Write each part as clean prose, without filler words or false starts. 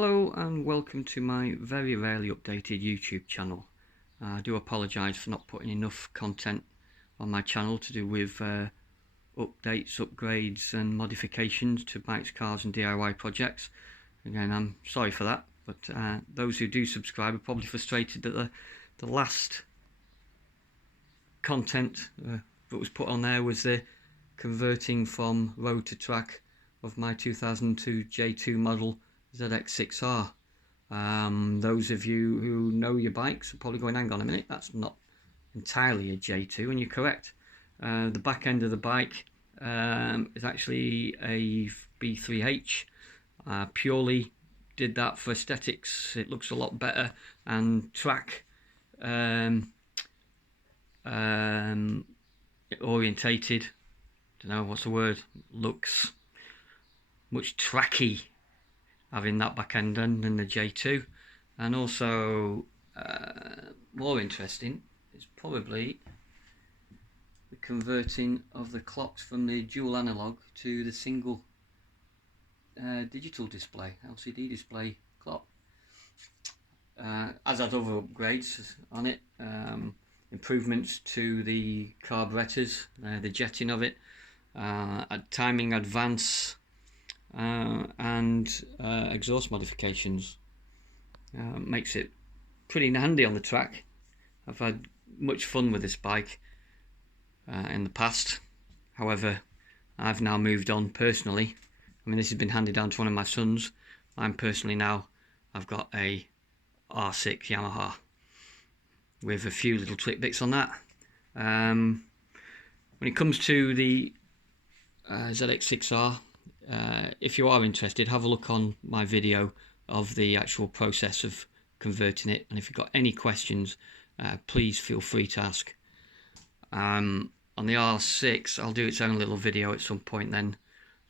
Hello and welcome to my very rarely updated YouTube channel. I do apologise for not putting enough content on my channel to do with updates, upgrades and modifications to bikes, cars and DIY projects. Again, I'm sorry for that, but those who do subscribe are probably frustrated that the last content that was put on there was the converting from road to track of my 2002 J2 model ZX6R. Those of you who know your bikes are probably going, hang on a minute, that's not entirely a J2, and you're correct. The back end of the bike is actually a B3H. Purely did that for aesthetics. It looks a lot better, and track orientated, don't know what's the word, looks much tracky having that back end done than the J2. And also more interesting is probably the converting of the clocks from the dual analog to the single digital display, LCD display clock. As had other upgrades on it, improvements to the carburetors, the jetting of it, timing advance, and exhaust modifications. Makes it pretty handy on the track. I've had much fun with this bike in the past. However, I've now moved on personally. I mean, this has been handed down to one of my sons. I've got a R6 Yamaha with a few little trick bits on that. When it comes to the ZX6R, if you are interested, have a look on my video of the actual process of converting it, and if you've got any questions, please feel free to ask. On the R6, I'll do its own little video at some point then.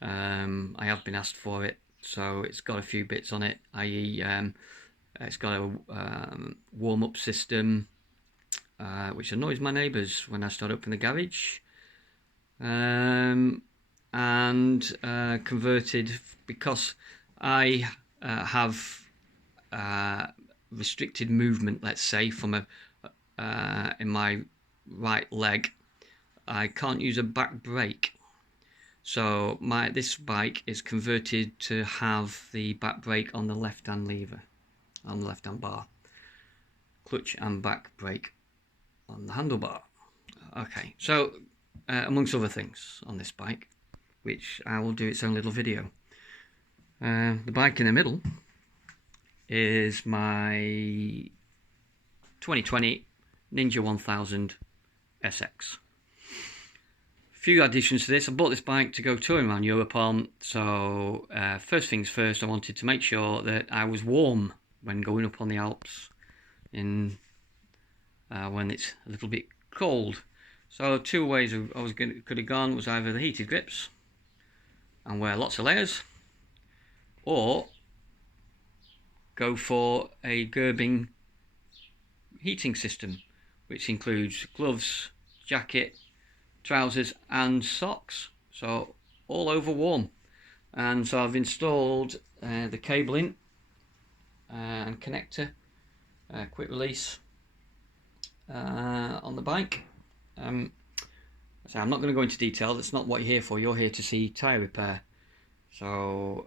I have been asked for it, so it's got a few bits on it, i.e. It's got a warm-up system, which annoys my neighbours when I start up in the garage, and converted, because I have restricted movement, let's say, from in my right leg. I can't use a back brake, so this bike is converted to have the back brake on the left hand lever, on the left hand bar, clutch and back brake on the handlebar. Okay, so amongst other things on this bike, which I will do its own little video. The bike in the middle is my 2020 Ninja 1000 SX. Few additions to this. I bought this bike to go touring around Europe on, so first things first, I wanted to make sure that I was warm when going up on the Alps in when it's a little bit cold. So two ways could have gone was either the heated grips and wear lots of layers, or go for a Gerbing heating system, which includes gloves, jacket, trousers and socks, so all over warm. And so I've installed the cabling and connector, quick release on the bike. So I'm not going to go into detail, that's not what you're here for. You're here to see tyre repair. So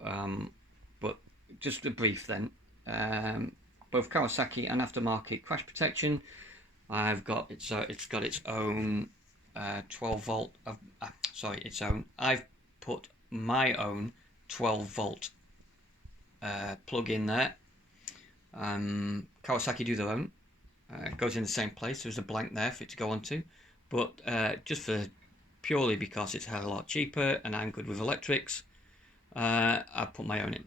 but just a brief then. Both Kawasaki and aftermarket crash protection. It's got its own 12 volt. I've put my own 12 volt plug in there. Kawasaki do their own. It goes in the same place. There's a blank there for it to go onto, but just purely because it's a hell of a lot cheaper and I'm good with electrics, I put my own in.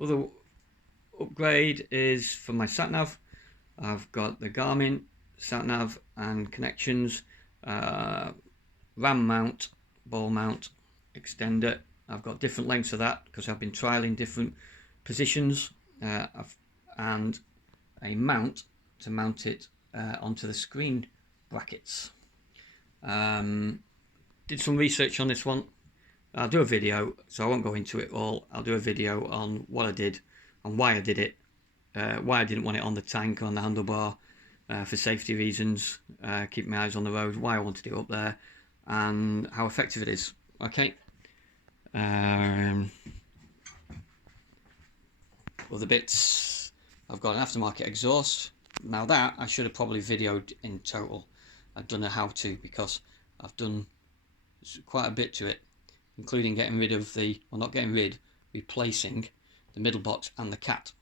Other upgrade is for my sat-nav. I've got the Garmin sat-nav and connections, RAM mount, ball mount, extender. I've got different lengths of that because I've been trialing different positions, and a mount to mount it onto the screen brackets. Did some research on this one. I'll do a video, so I won't go into it all. I'll do a video on what I did and why I did it, why I didn't want it on the tank, on the handlebar, for safety reasons, keep my eyes on the road, why I wanted it up there, and how effective it is. Okay. Other bits, I've got an aftermarket exhaust. Now that I should have probably videoed in total. I've done a how-to because I've done quite a bit to it, including getting rid of the, well, not getting rid, replacing the middle box and the cat.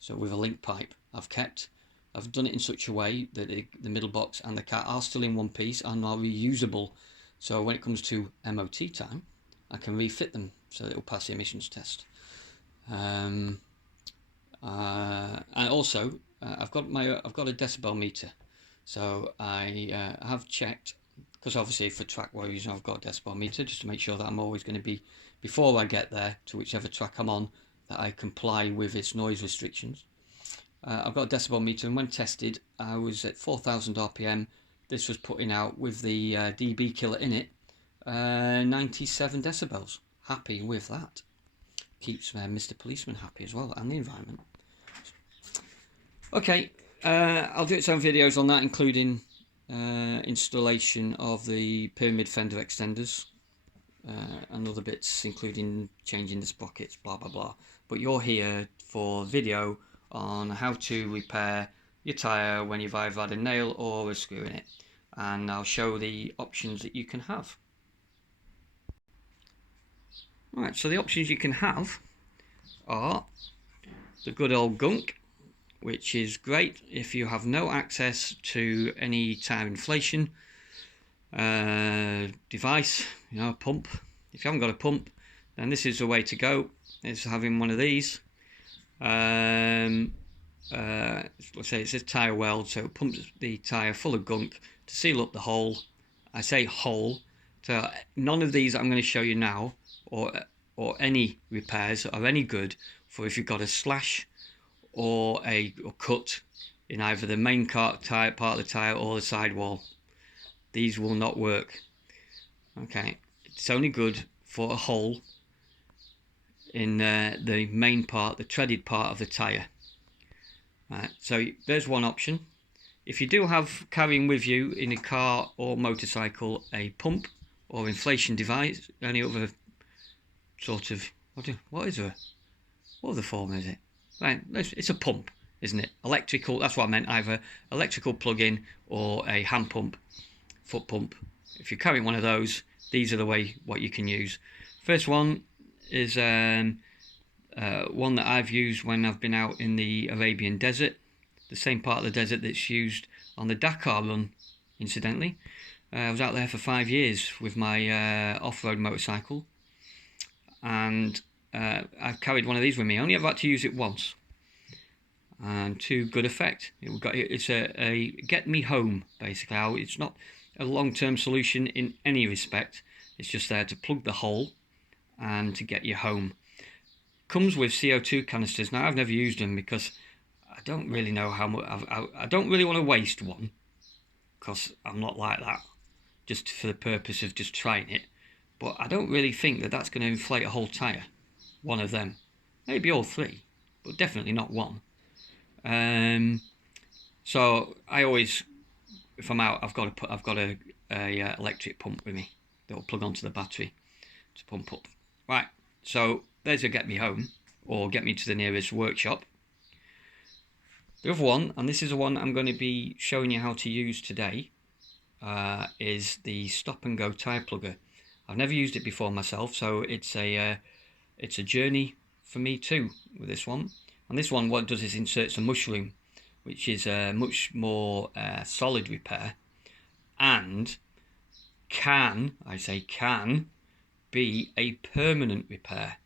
So with a link pipe I've done it in such a way that the middle box and the cat are still in one piece and are reusable. So when it comes to MOT time, I can refit them so that it will pass the emissions test. And also I've got a decibel meter, so I have checked, because obviously for track warriors I've got a decibel meter just to make sure that I'm always going to be, before I get there to whichever track I'm on, that I comply with its noise restrictions. I've got a decibel meter, and when tested I was at 4,000 RPM. This was putting out, with the dB killer in it, 97 decibels. Happy with that. Keeps Mr. Policeman happy as well, and the environment. Okay, I'll do some videos on that, including installation of the pyramid fender extenders and other bits, including changing the sprockets, blah blah blah. But you're here for video on how to repair your tyre when you've either had a nail or a screw in it, and I'll show the options that you can have. Right, so the options you can have are the good old gunk, which is great if you have no access to any tyre inflation device, you know, a pump. If you haven't got a pump, then this is the way to go. It's having one of these. Let's say it's a tyre weld, so it pumps the tyre full of gunk to seal up the hole. I say hole, so none of these I'm going to show you now, or any repairs, are any good for if you've got a slash or a cut in either the main part of the tyre or the sidewall. These will not work. Okay, it's only good for a hole in the main part, the treaded part of the tyre. Right, so there's one option. If you do have carrying with you in a car or motorcycle a pump or inflation device, any other sort of, what other form is it? Right, it's a pump, isn't it? Electrical, that's what I meant, either electrical plug-in or a hand pump, foot pump. If you're carrying one of those, these are what you can use. First one is one that I've used when I've been out in the Arabian desert, the same part of the desert that's used on the Dakar run, incidentally. I was out there for 5 years with my off-road motorcycle, and I've carried one of these with me. Only ever had to use it once, and to good effect. It's a get me home, basically. It's not a long-term solution in any respect. It's just there to plug the hole and to get you home. Comes with CO2 canisters. Now, I've never used them because I don't really know how much. I don't really want to waste one, because I'm not like that, just for the purpose of just trying it. But I don't really think that that's going to inflate a whole tyre, one of them. Maybe all three, but definitely not one. So I always, if I'm out, I've got a electric pump with me that will plug onto the battery to pump up. Right, so there's a get me home, or get me to the nearest workshop. The other one, and this is the one I'm going to be showing you how to use today, is the stop and go tyre plugger. I've never used it before myself, so it's a journey for me too with this one. And this one, what it does is inserts a mushroom, which is a much more solid repair, and can be a permanent repair.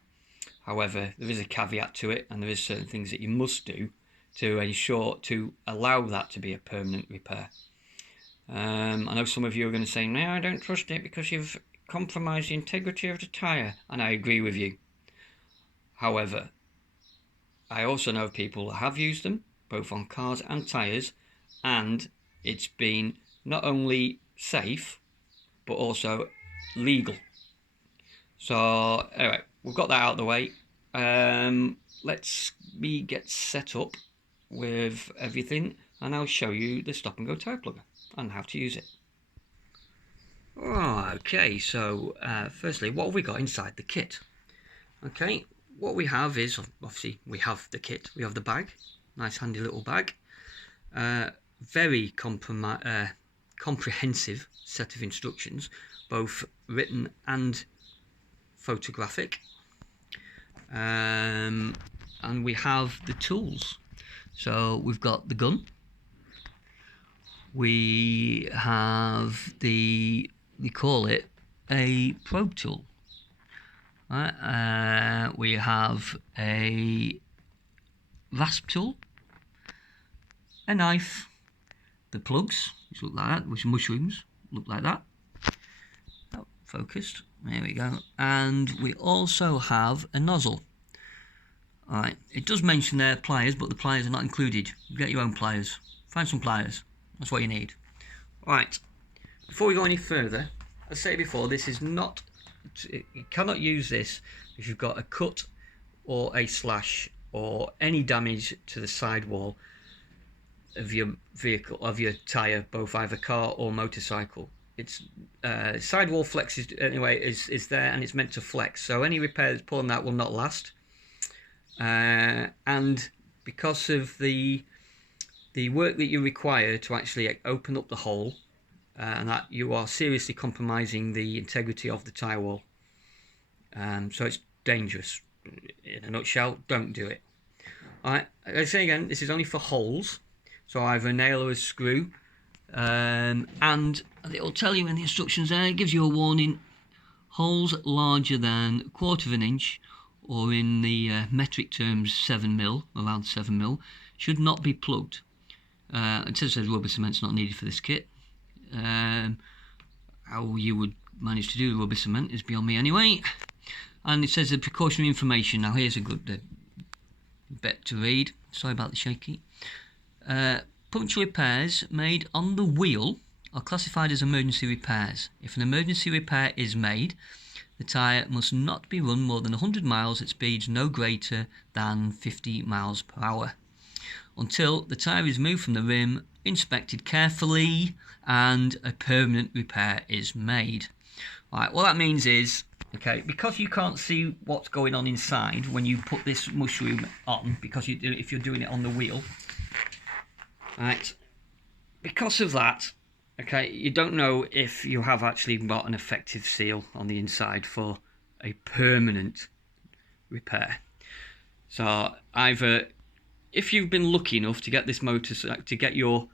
However, there is a caveat to it, and there is certain things that you must do to allow that to be a permanent repair. I know some of you are going to say, no, I don't trust it because you've compromised the integrity of the tyre, and I agree with you. However, I also know people that have used them, both on cars and tyres, and it's been not only safe, but also legal. So anyway, we've got that out of the way. Let's me get set up with everything, and I'll show you the stop and go tyre plugger and how to use it. Okay, so firstly, what have we got inside the kit? Okay, what we have is, obviously, we have the kit, we have the bag, nice handy little bag, very comprehensive set of instructions, both written and photographic, and we have the tools. So we've got the gun, we have we call it a probe tool. We have a rasp tool, a knife, the plugs, which look like that, which mushrooms look like that. Oh, focused. There we go. And we also have a nozzle. Alright, it does mention there pliers, but the pliers are not included. You get your own pliers. Find some pliers. That's what you need. Alright, before we go any further, as I said before, this is not, you cannot use this if you've got a cut or a slash or any damage to the sidewall of your vehicle, of your tyre, both either car or motorcycle. It's sidewall flex is there, and it's meant to flex, so any repair that's pulling that will not last. And because of the work that you require to actually open up the hole, and that you are seriously compromising the integrity of the tyre wall. So it's dangerous. In a nutshell, don't do it. Alright, I say again, this is only for holes, so either a nail or a screw, and it'll tell you in the instructions there, it gives you a warning, holes larger than 1/4 of an inch, or in the metric terms 7mm, around 7mm, should not be plugged. It says rubber cement's not needed for this kit. How you would manage to do the rubber cement is beyond me anyway. And it says the precautionary information. Now here's a good bit to read. Sorry about the shaky. Puncture repairs made on the wheel are classified as emergency repairs. If an emergency repair is made, the tyre must not be run more than 100 miles at speeds no greater than 50 miles per hour until the tyre is moved from the rim, inspected carefully, and a permanent repair is made. Right, what that means is, okay, because you can't see what's going on inside when you put this mushroom on, because if you're doing it on the wheel, right, because of that, okay, you don't know if you have actually got an effective seal on the inside for a permanent repair. So either, if you've been lucky enough to get this motorcycle, to get your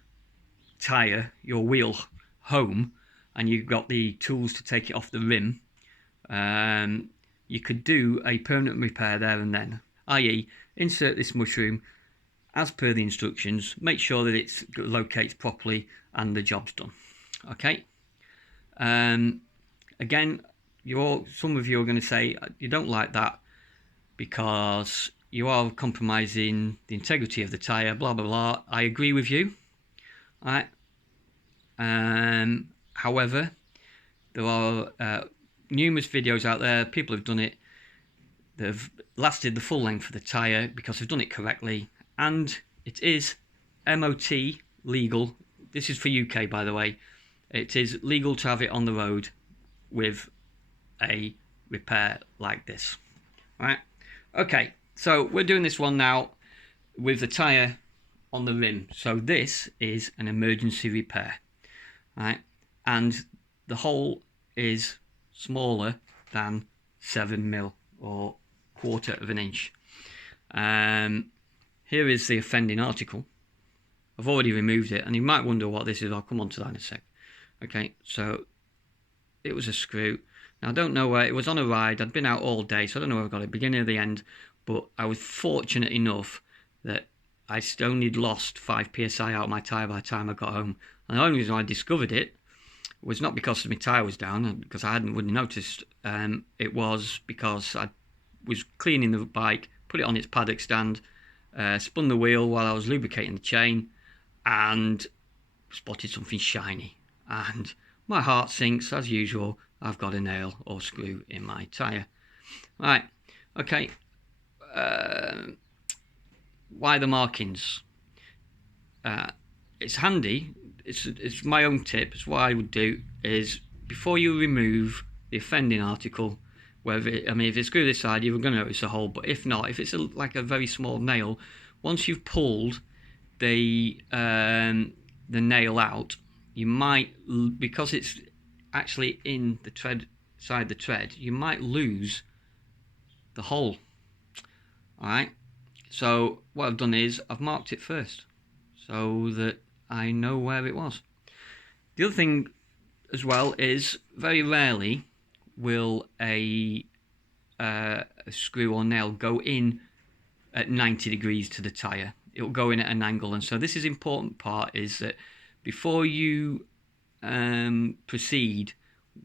tyre, your wheel home, and you've got the tools to take it off the rim, you could do a permanent repair there and then, i.e. insert this mushroom as per the instructions, make sure that it locates properly, and the job's done. Okay. Again, some of you are going to say you don't like that because you are compromising the integrity of the tyre, blah blah blah. I agree with you. Alright. However, there are numerous videos out there, people have done it, they've lasted the full length of the tyre because they've done it correctly, and it is MOT legal. This is for UK, by the way. It is legal to have it on the road with a repair like this. Right? Okay, so we're doing this one now with the tyre on the rim. So this is an emergency repair. Right? And the hole is smaller than 7mm or 1/4 of an inch. Here is the offending article. I've already removed it, and you might wonder what this is. I'll come on to that in a sec. Okay, so it was a screw. Now I don't know where, it was on a ride. I'd been out all day, so I don't know where I got it, beginning or the end, but I was fortunate enough that I only lost 5 psi out of my tyre by the time I got home. And the only reason I discovered it was not because my tyre was down, because I wouldn't noticed. It was because I was cleaning the bike, put it on its paddock stand, spun the wheel while I was lubricating the chain, and spotted something shiny. And my heart sinks as usual. I've got a nail or screw in my tyre. Right, okay. Why the markings? It's handy. It's my own tip. It's what I would do is, before you remove the offending article, whether if it's screw this side, you're going to notice a hole. But if not, if it's like a very small nail, once you've pulled the nail out, you might, because it's actually in the tread side the tread, you might lose the hole. All right. So what I've done is I've marked it first, so that I know where it was. The other thing as well is, very rarely will a screw or nail go in at 90 degrees to the tyre. It'll go in at an angle, and so this is important part, is that before you proceed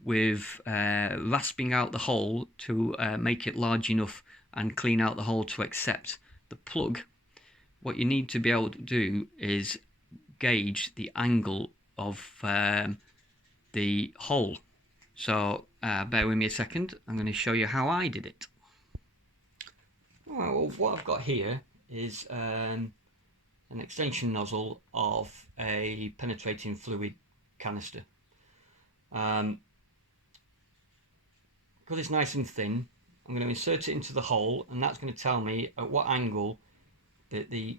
with rasping out the hole to make it large enough and clean out the hole to accept the plug, what you need to be able to do is gauge the angle of the hole. So bear with me a second, I'm going to show you how I did it. Well, what I've got here is an extension nozzle of a penetrating fluid canister. Because it's nice and thin, I'm going to insert it into the hole, and that's going to tell me at what angle the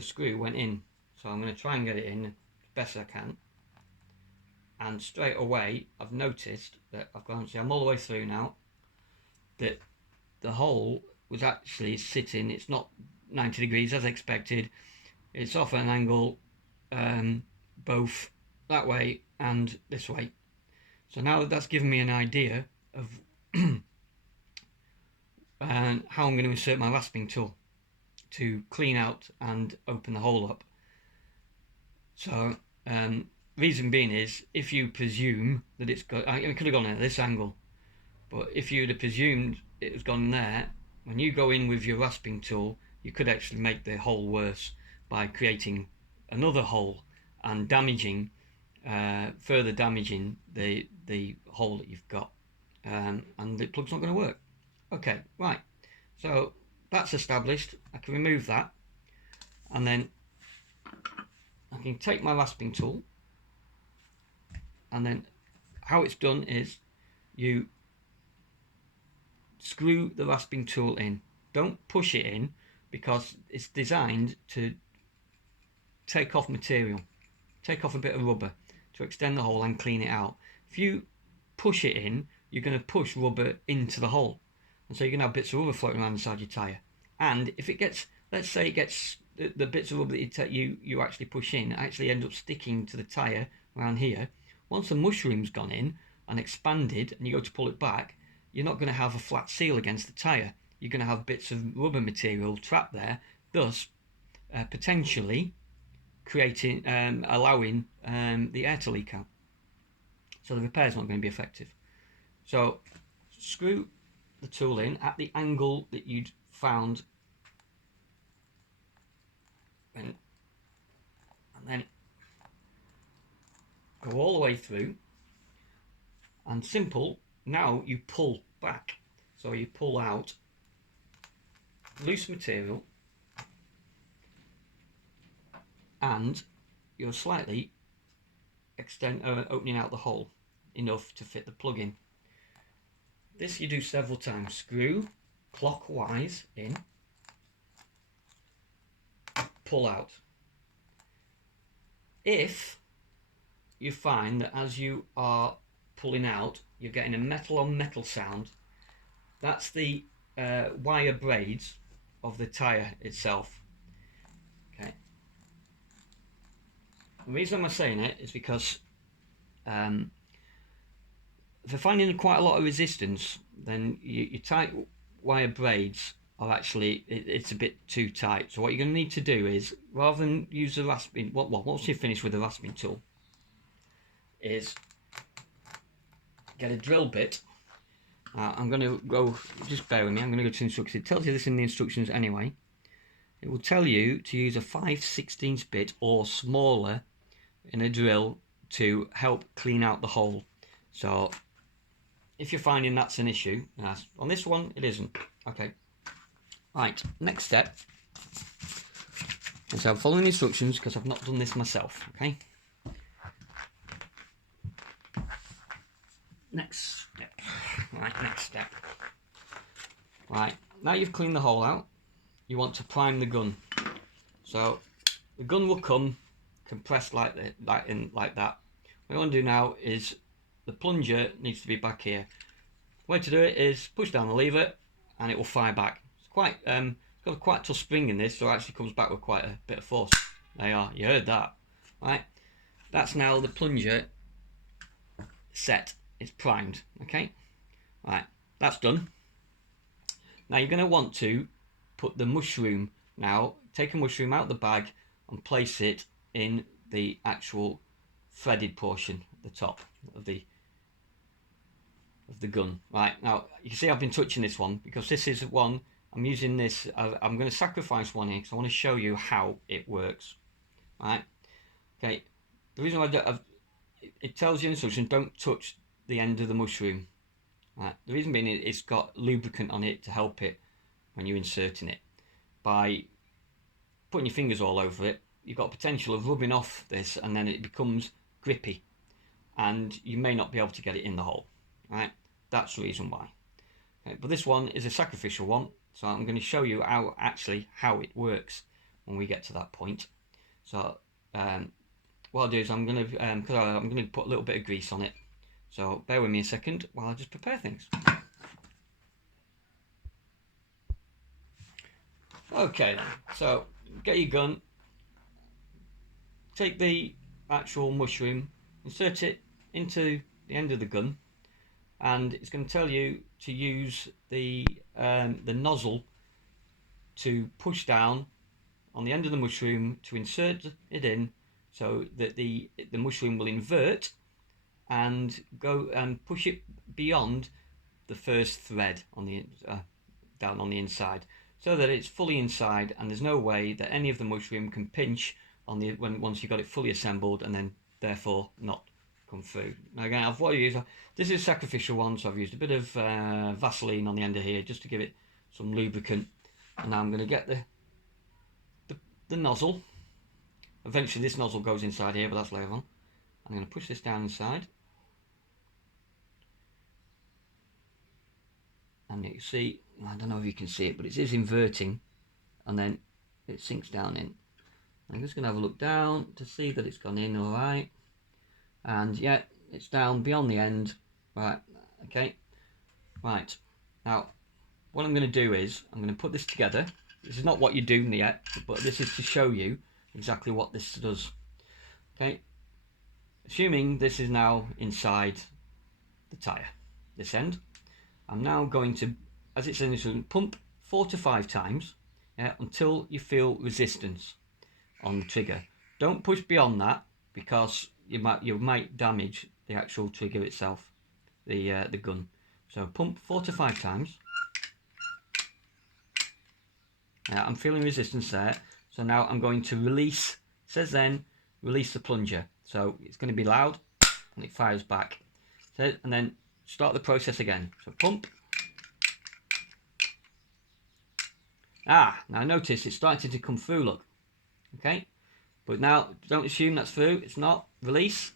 screw went in. So I'm going to try and get it in as best I can. And straight away, I've noticed that I'm all the way through now, that the hole was actually sitting, it's not 90 degrees as expected, it's off at an angle both that way and this way. So now that's given me an idea of how I'm going to insert my rasping tool to clean out and open the hole up. So reason being is, if you presume that it could have gone at this angle, but if you'd have presumed it was gone there, when you go in with your rasping tool, you could actually make the hole worse by creating another hole and further damaging the hole that you've got, and the plug's not going to work. Okay, right, so that's established. I can remove that, and then I can take my rasping tool, and then how it's done is you screw the rasping tool in. Don't push it in, because it's designed to take off material, take off a bit of rubber to extend the hole and clean it out. If you push it in, you're going to push rubber into the hole, and so you're going to have bits of rubber floating around inside your tyre. And if it gets, let's say it gets, the bits of rubber that you actually push in actually end up sticking to the tyre around here. Once the mushroom's gone in and expanded and you go to pull it back, you're not going to have a flat seal against the tyre. You're going to have bits of rubber material trapped there, thus potentially creating, allowing the air to leak out. So the repair's not going to be effective. So screw the tool in at the angle that you'd found, and then go all the way through, and simple. Now you pull back, so you pull out loose material, and you're slightly opening out the hole enough to fit the plug in. This you do several times. Screw clockwise in, pull out. If you find that as you are pulling out you're getting a metal on metal sound, that's the wire braids of the tyre itself. Okay. The reason I'm saying it is because if you're finding quite a lot of resistance, then your tight wire braids are actually, it's a bit too tight. So what you're going to need to do is, rather than use the rasping, once you're finished with the rasping tool, is get a drill bit. I'm going to go, just bear with me, I'm going to go to instructions. It tells you this in the instructions anyway. It will tell you to use a 5/16 bit or smaller in a drill to help clean out the hole. So if you're finding that's an issue, on this one it isn't. Okay, right, next step. And so I'm following instructions because I've not done this myself. Okay, next step. Right, next step. Right, now you've cleaned the hole out, you want to prime the gun. So the gun will come compressed like that. What you want to do now is the plunger needs to be back here. The way to do it is push down the lever and it will fire back. It's got quite a tough spring in this, so it actually comes back with quite a bit of force. There you are, you heard that. Right, that's now the plunger set. It's primed. Okay, right, that's done. Now you're going to want to put the mushroom, now take a mushroom out of the bag and place it in the actual threaded portion at the top of the gun. Right, now you can see I've been touching this one because this is one I'm using. This I'm going to sacrifice one here because I want to show you how it works. Right, okay, the reason why it tells you in instructions don't touch the end of the mushroom. Right, the reason being it's got lubricant on it to help it when you're inserting it. By putting your fingers all over it, you've got potential of rubbing off this and then it becomes grippy and you may not be able to get it in the hole. Right, that's the reason why. Okay, but this one is a sacrificial one, so I'm going to show you how it works when we get to that point. So what I'll do is I'm going to put a little bit of grease on it, so bear with me a second while I just prepare things. Okay then, so get your gun, take the actual mushroom, insert it into the end of the gun, and it's going to tell you to use the nozzle to push down on the end of the mushroom to insert it in, so that the mushroom will invert and go and push it beyond the first thread on the down on the inside, so that it's fully inside and there's no way that any of the mushroom can pinch on the once you've got it fully assembled and then therefore not come through. Now again, this is a sacrificial one, so I've used a bit of Vaseline on the end of here just to give it some lubricant. And now I'm going to get the nozzle. Eventually this nozzle goes inside here, but that's later on. I'm going to push this down inside, and you see, I don't know if you can see it, but it is inverting and then it sinks down in. I'm just going to have a look down to see that it's gone in all right, and yeah, it's down beyond the end. Right, okay, right, now what I'm going to do is I'm going to put this together. This is not what you're doing yet, but this is to show you exactly what this does. Okay, assuming this is now inside the tyre, this end, I'm now going to, as it's in this one, pump 4 to 5 times, yeah, until you feel resistance on the trigger. Don't push beyond that because you might damage the actual trigger itself, the gun. So pump 4 to 5 times. I'm feeling resistance there, so now I'm going to release. It says then release the plunger, so it's going to be loud and it fires back. So, and then start the process again. So pump. Now notice it's starting to come through, look. Okay, but now don't assume that's through, it's not. Release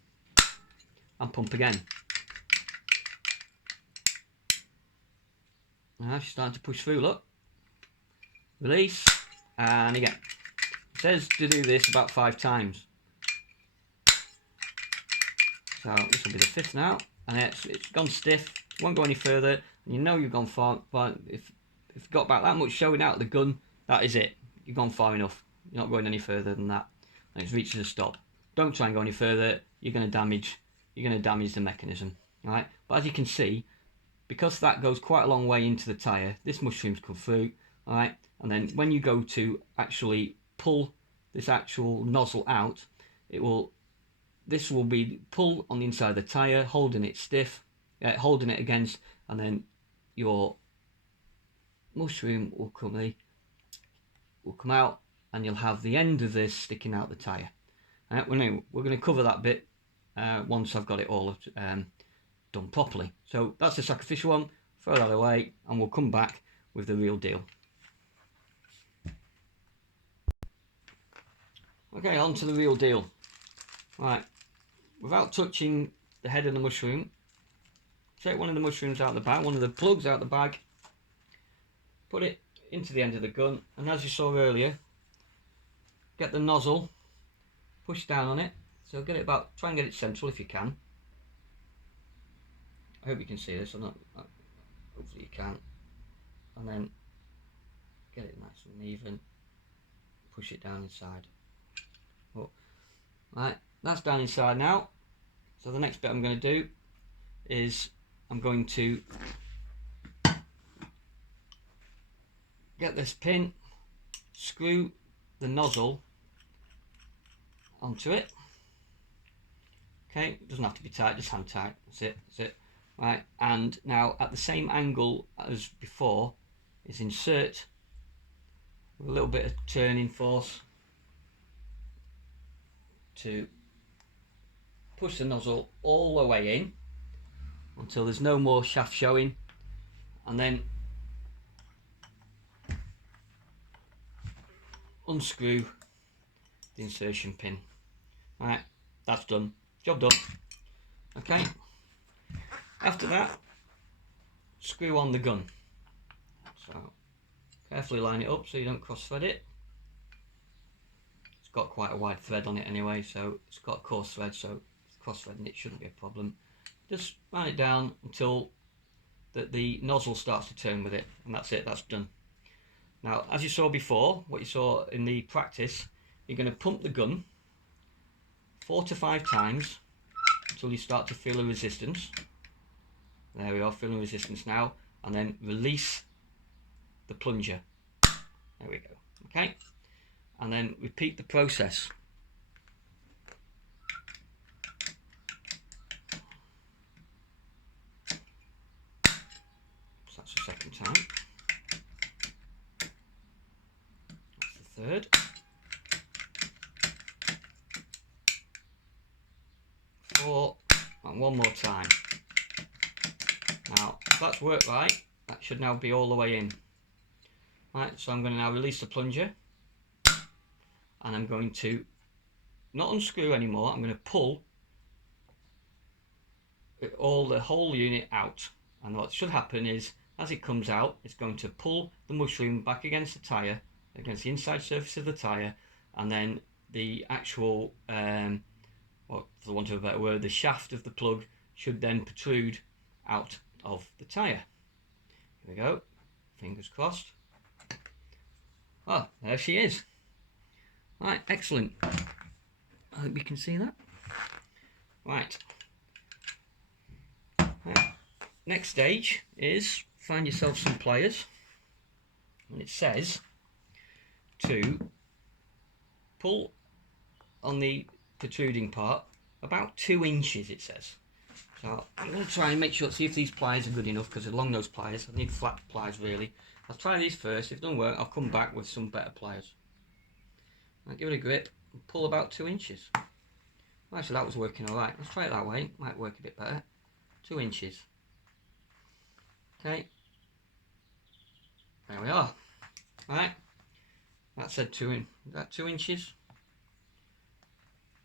and pump again. Now she's starting to push through, look. Release and again. It says to do this about 5 times. So this will be the 5th now, and it's gone stiff, won't go any further, and you know you've gone far. But if you've got about that much showing out of the gun, that is it. You've gone far enough. You're not going any further than that, and it's reached a stop. Don't try and go any further. You're going to damage the mechanism. All right. But as you can see, because that goes quite a long way into the tyre, this mushroom's come through. All right. And then when you go to actually pull this actual nozzle out, this will be pull on the inside of the tyre, holding it stiff, holding it against, and then your mushroom will come out, and you'll have the end of this sticking out the tyre. We're going to cover that bit once I've got it all done properly. So that's the sacrificial one, throw that away, and we'll come back with the real deal. Okay, on to the real deal. Right, without touching the head of the mushroom, take one of the mushrooms out of the bag, one of the plugs out of the bag, put it into the end of the gun, and as you saw earlier, get the nozzle, push down on it, so get it about, try and get it central if you can. I hope you can see this, or not, hopefully you can. And then get it nice and even, push it down inside. Oh, right, that's down inside now. So the next bit I'm going to do is I'm going to get this pin, screw the nozzle onto it. Okay, it doesn't have to be tight, just hand tight. That's it, that's it. Right, and now at the same angle as before is insert with a little bit of turning force to push the nozzle all the way in until there's no more shaft showing, and then unscrew the insertion pin. Right, that's done, job done. Okay, after that, screw on the gun. So carefully line it up so you don't cross thread it. It's got quite a wide thread on it anyway, so it's got a coarse thread, so cross threading it shouldn't be a problem. Just line it down until the nozzle starts to turn with it, and that's it, that's done. Now, as you saw before, what you saw in the practice, you're going to pump the gun 4 to 5 times until you start to feel a resistance. There we are, feeling resistance now, and then release the plunger. There we go. Okay, and then repeat the process. So that's the second time. That's the third. 4, and one more time. Now, if that's worked right, that should now be all the way in. Right, so I'm going to now release the plunger, and I'm going to not unscrew anymore, I'm going to pull the whole unit out. And what should happen is, as it comes out, it's going to pull the mushroom back against the tyre, against the inside surface of the tyre, and then the actual, well, for the want of a better word, the shaft of the plug should then protrude out of the tyre. Here we go, fingers crossed. Oh, there she is. Right, excellent. I hope you can see that. Right. Next stage is find yourself some pliers, and it says to pull on the protruding part about 2 inches, it says. So I'm going to try and make sure, see if these pliers are good enough, because they're long nose pliers. I need flat pliers really. I'll try these first. If it doesn't work, I'll come back with some better pliers. I'll give it a grip and pull about 2 inches. Well, actually that was working alright. Let's try it that way, might work a bit better. 2 inches. Okay, there we are. Right, that said 2 inches.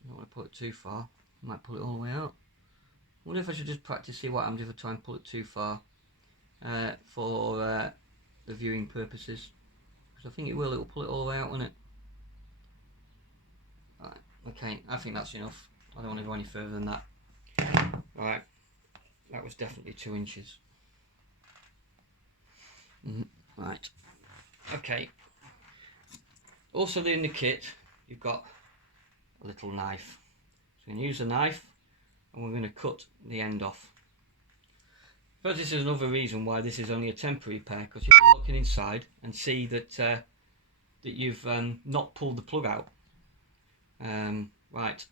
I don't want to pull it too far. I might pull it all the way out. I wonder if I should just practice, see what happens if I try and pull it too far for the viewing purposes. Because I think it will pull it all the way out, won't it? Right, okay, I think that's enough. I don't want to go any further than that. Right, that was definitely 2 inches. Right, okay. Also in the kit, you've got a little knife. So we're going to use a knife, and we're going to cut the end off. But this is another reason why this is only a temporary pair, because you're looking inside and see that that you've not pulled the plug out. Right,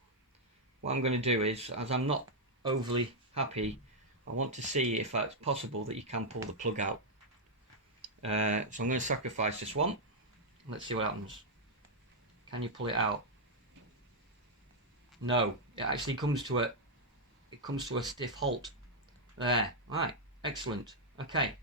what I'm going to do is, as I'm not overly happy, I want to see if it's possible that you can pull the plug out. So I'm going to sacrifice this one. Let's see what happens. Can you pull it out? No, it actually comes to a stiff halt. There, right, excellent. Okay,